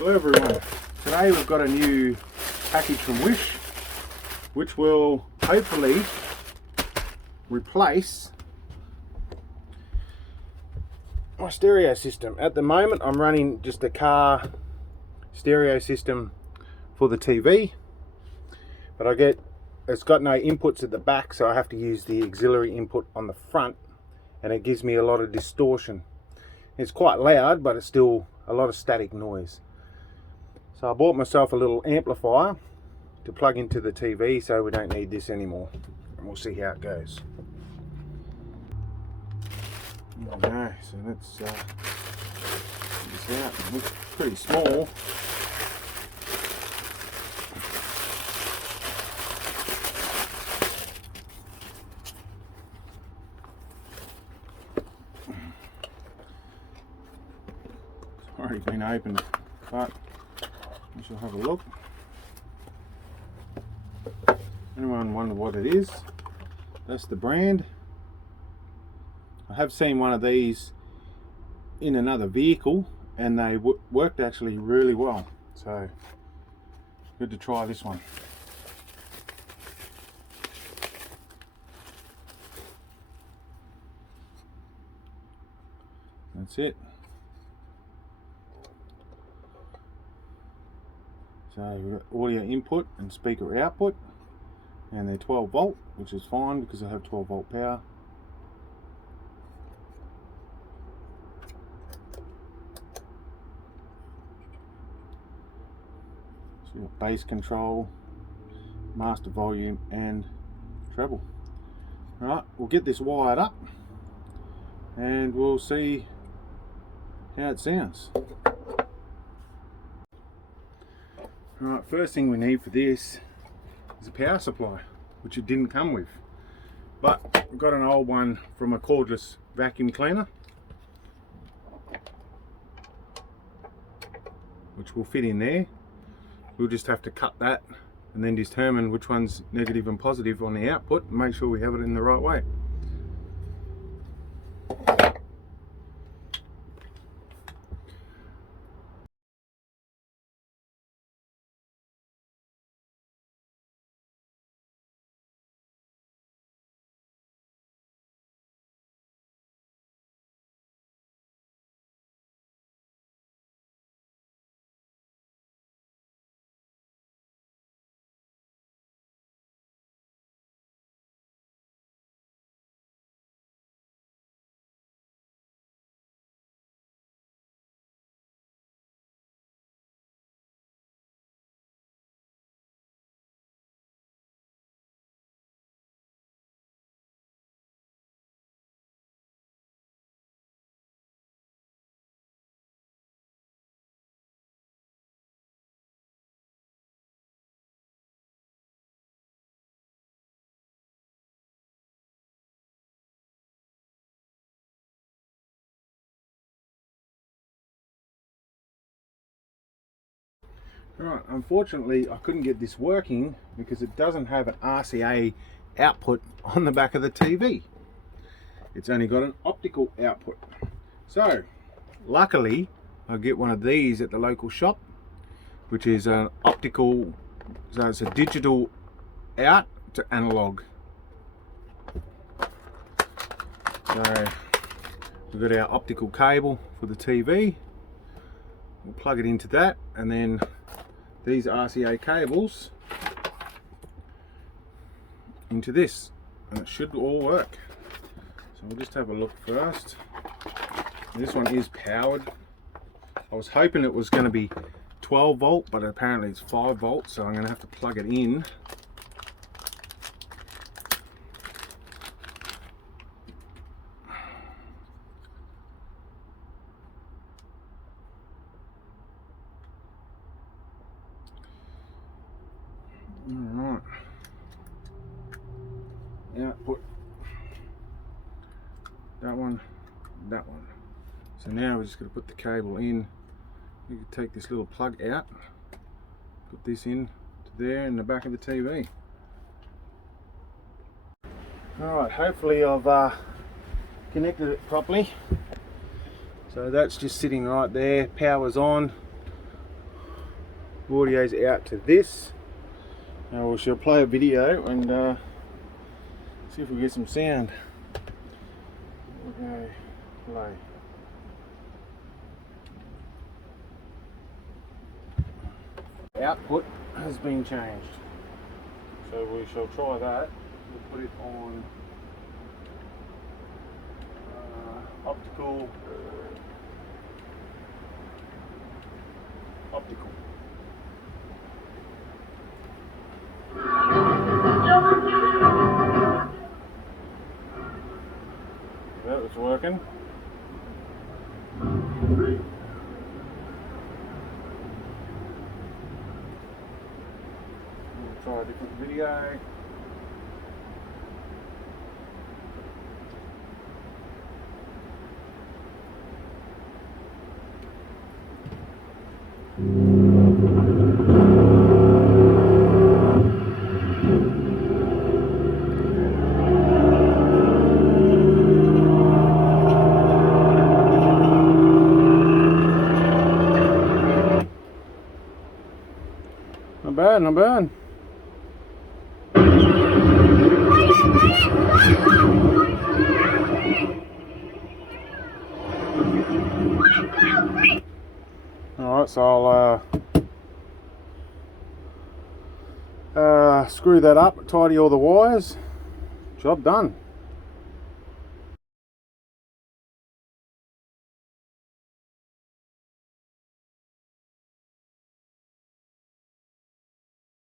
Hello everyone. Today we've got a new package from Wish, which will hopefully replace my stereo system. At the moment I'm running just a car stereo system for the TV, but it's got no inputs at the back, so I have to use the auxiliary input on the front, and it gives me a lot of distortion. It's quite loud, but it's still a lot of static noise. So I bought myself a little amplifier to plug into the TV, so we don't need this anymore, and we'll see how it goes. Okay, so let's get this out. It looks pretty small. It's already been opened, but we shall have a look. Anyone wonder what it is? That's the brand. I have seen one of these in another vehicle, and they worked actually really well. So good to try this one. That's it. So we've got audio input and speaker output, and they're 12 volt, which is fine because I have 12 volt power. So we've got bass control, master volume and treble. Alright, we'll get this wired up and we'll see how it sounds. Alright, first thing we need for this is a power supply, which it didn't come with. But I've got an old one from a cordless vacuum cleaner, which will fit in there. We'll just have to cut that and then determine which one's negative and positive on the output and make sure we have it in the right way. Right, unfortunately I couldn't get this working because it doesn't have an RCA output on the back of the TV. It's only got an optical output. So luckily I get one of these at the local shop, which is an optical, so it's a digital out to analog. So we've got our optical cable for the TV. We'll plug it into that, and then these RCA cables into this, and it should all work. So we'll just have a look first. This one is powered. I was hoping it was going to be 12 volt, but apparently it's 5 volts, so I'm going to have to plug it in. Alright, output, that one, that one. So now we're just going to put the cable in. You can take this little plug out, put this in to there in the back of the TV. Alright, hopefully I've connected it properly. So that's just sitting right there, power's on. audio's out to this. Now we shall play a video and see if we get some sound. Okay, play. Output has been changed, so we shall try that. We'll put it on optical. That was working. We'll try a different video. Not bad, not bad. Alright, so I'll screw that up, tidy all the wires. Job done.